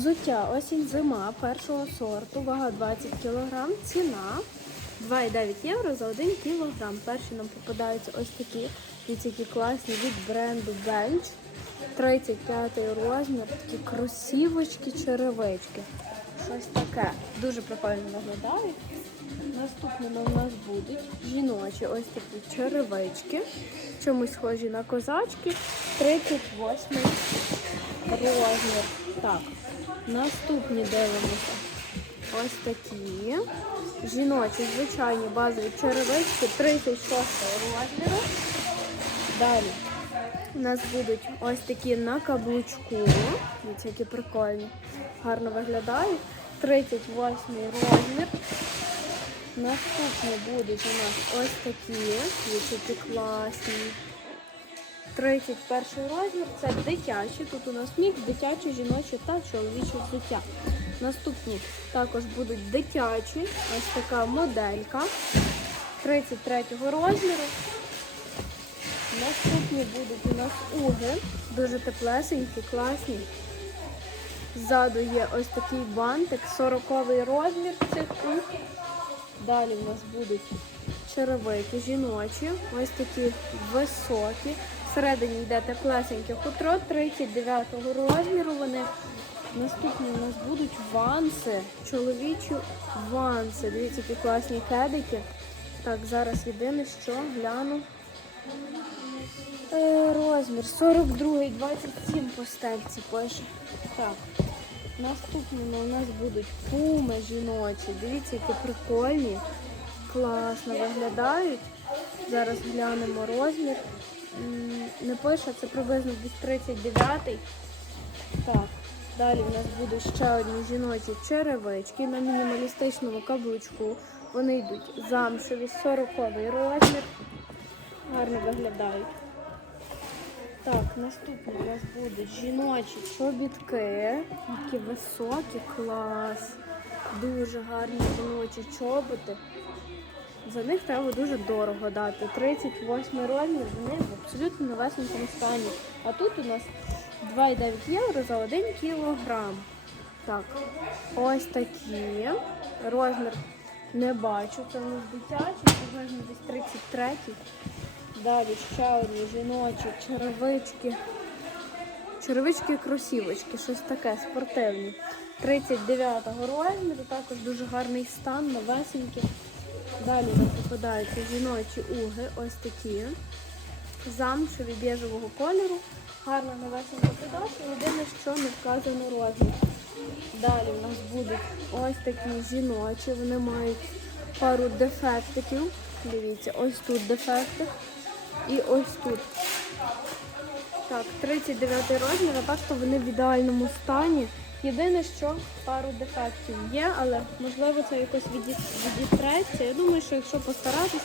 Взуття осінь зима першого сорту, вага 20 кг, ціна 2,9 євро за 1 кг. Перші нам попадаються ось такі, дивіться, які класні від бренду Bench. 35 розмір, такі кросівочки, черевички. Щось таке. Дуже прикольно виглядає. Наступними у нас будуть жіночі ось такі черевички. Чомусь схожі на козачки. 38 розмір. Так, наступні дивимося. Ось такі. Жіночі, звичайні базові черевички 36 розміру. Далі у нас будуть ось такі на каблучку. Дивіться, які прикольні. Гарно виглядають. 38 розмір. Наступні будуть у нас ось такі. Дивіться, які класні. 31 розмір це дитячі. Тут у нас мікс дитячі, жіночі та чоловічі взуття. Наступні також будуть дитячі. Ось така моделька 33 розміру. Наступні будуть у нас уги, дуже теплесенькі, класні. Ззаду є ось такий бантик, 40 розмір цих уг. Далі у нас будуть черевики жіночі, ось такі високі. Всередині йде теплесеньке хутро 39 розміру. Вони наступні у нас будуть ванси, чоловічі ванси. Дивіться, які класні кедики. Так, зараз єдине, що гляну. Е, Розмір 42, 27 по стельці пише. Так. Наступними у нас будуть пуми жіночі. Дивіться, які прикольні. Класно виглядають. Зараз глянемо розмір. Не пише, це приблизно десь 39. Так. Далі в нас будуть ще одні жіночі черевички на мінімалістичному каблучку. Вони йдуть замшеві, 40 розмір. Гарно виглядають. Так, наступні у нас будуть жіночі чобітки. Які високі, клас. Дуже гарні жіночі чоботи. За них треба дуже дорого дати. 38 розмір, вони в абсолютно новесенькому стані. А тут у нас 2,9 євро за 1 кілограм. Так, ось такі. Розмір не бачу. Це у нас дитячий, приблизно десь 33. Далі ще одні жіночі черевички. Черевички кросівочки, щось таке спортивні. 39-го розміру, також дуже гарний стан, новесенькі. Далі нам попадаються жіночі уги, ось такі. Замшеві біжевого кольору. Гарна новесенька подача. Єдине, що не вказано розмір. Далі у нас будуть ось такі жіночі. Вони мають пару дефектиків. Дивіться, ось тут дефектик. І ось тут. Так, 39 розмір, а так то вони в ідеальному стані. Єдине, що пару дефектів є, але можливо це якось віді- відітреться. Я думаю, що якщо постаратись,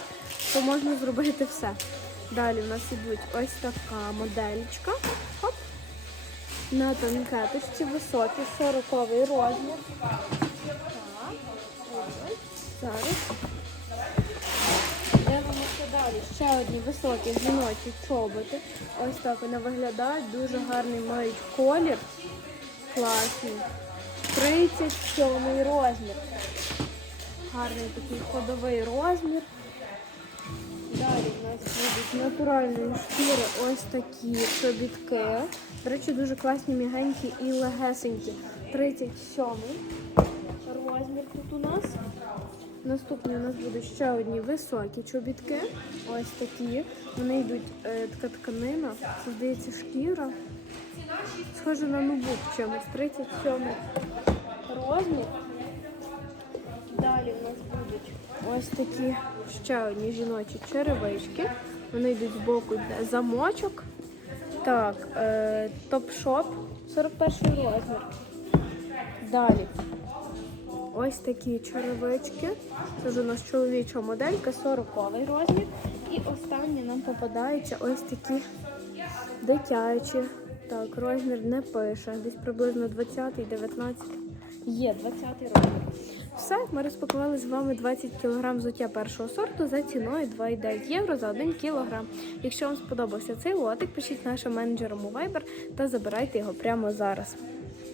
то можна зробити все. Далі у нас ідуть ось така моделька. Хоп. На тонкеточці високі, 40 розмір. Так. ось, Зараз. Далі. Ще одні високі жіночі чоботи. Ось так вони виглядають. Дуже гарний мають колір. Класний. 37 розмір. Гарний такий ходовий розмір. Dалі у нас будуть натуральної шкіри ось такі чобітки. До речі, дуже класні, м'ягенькі і легесенькі. 37 розмір тут у нас. Наступні у нас будуть ще одні високі чобітки. Ось такі. Вони йдуть е, така тканина, здається шкіра. Схоже на нубук чимось. 37 розмір. Далі у нас будуть ось такі ще одні жіночі черевички. Вони йдуть з боку йде замочок. Так, е, топ-шоп 41 розмір. Далі. Ось такі черевички. Це вже у нас чоловіча моделька, 40 розмір. І останні нам попадаються ось такі дитячі. Так, розмір не пише. Десь приблизно 20 19 Є 20 розмір. Все, ми розпакували з вами 20 кг взуття першого сорту за ціною 2,9 євро за 1 кг. Якщо вам сподобався цей лотик, пишіть нашим менеджерам у Viber та забирайте його прямо зараз.